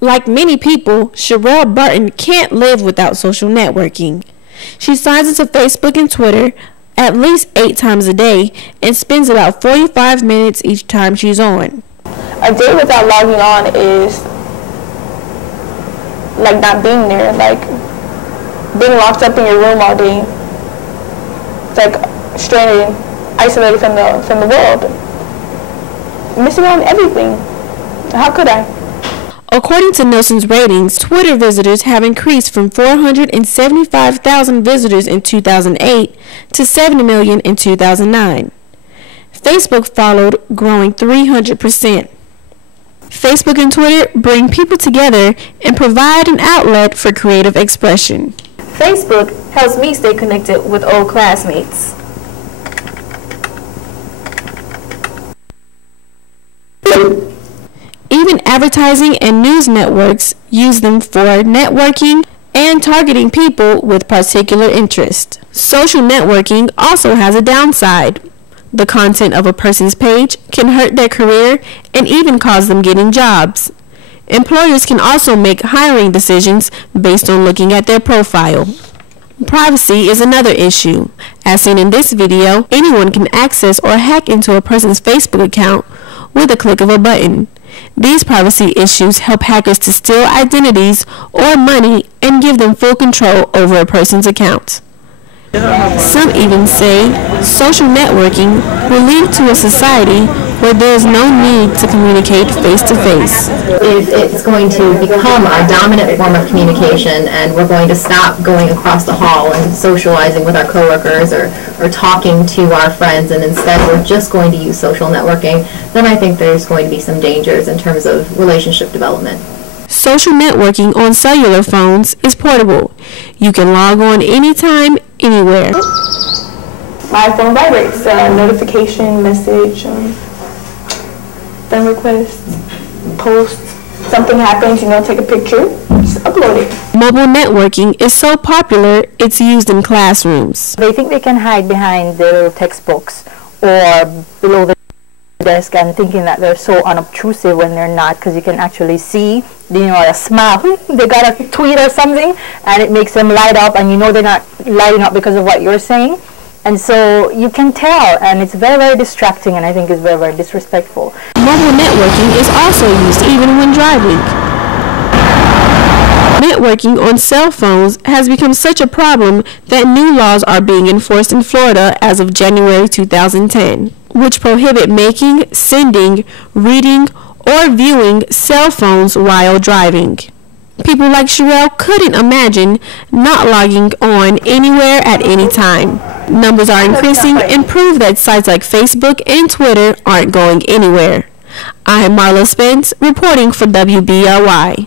Like many people, Sherelle Barton can't live without social networking. She signs into Facebook and Twitter at least 8 times a day and spends about 45 minutes each time she's on. A day without logging on is like not being there, like being locked up in your room all day. It's like stranded, isolated from the world, missing out on everything. How could I? According to Nielsen's ratings, Twitter visitors have increased from 475,000 visitors in 2008 to 70 million in 2009. Facebook followed, growing 300%. Facebook and Twitter bring people together and provide an outlet for creative expression. Facebook helps me stay connected with old classmates. Even advertising and news networks use them for networking and targeting people with particular interest. Social networking also has a downside. The content of a person's page can hurt their career and even cause them getting jobs. Employers can also make hiring decisions based on looking at their profile. Privacy is another issue. As seen in this video, anyone can access or hack into a person's Facebook account with a click of a button. These privacy issues help hackers to steal identities or money and give them full control over a person's account. Some even say social networking will lead to a society where there is no need to communicate face-to-face. It's going to become a dominant form of communication, and we're going to stop going across the hall and socializing with our coworkers or talking to our friends, and instead we're just going to use social networking, then I think there's going to be some dangers in terms of relationship development. Social networking on cellular phones is portable. You can log on anytime, anywhere. My phone vibrates, notification, message, friend request, post, something happens, take a picture, just upload it. Mobile networking is so popular, it's used in classrooms. They think they can hide behind their little textbooks or below the desk and thinking that they're so unobtrusive when they're not, because you can actually see, a smile. They got a tweet or something and it makes them light up, and they're not lighting up because of what you're saying. And so you can tell, and it's very, very distracting, and I think it's very, very disrespectful. Mobile networking is also used even when driving. Networking on cell phones has become such a problem that new laws are being enforced in Florida as of January 2010, which prohibit making, sending, reading, or viewing cell phones while driving. People like Sherelle couldn't imagine not logging on anywhere at any time. Numbers are increasing and prove that sites like Facebook and Twitter aren't going anywhere. I am Marla Spence, reporting for WBRY.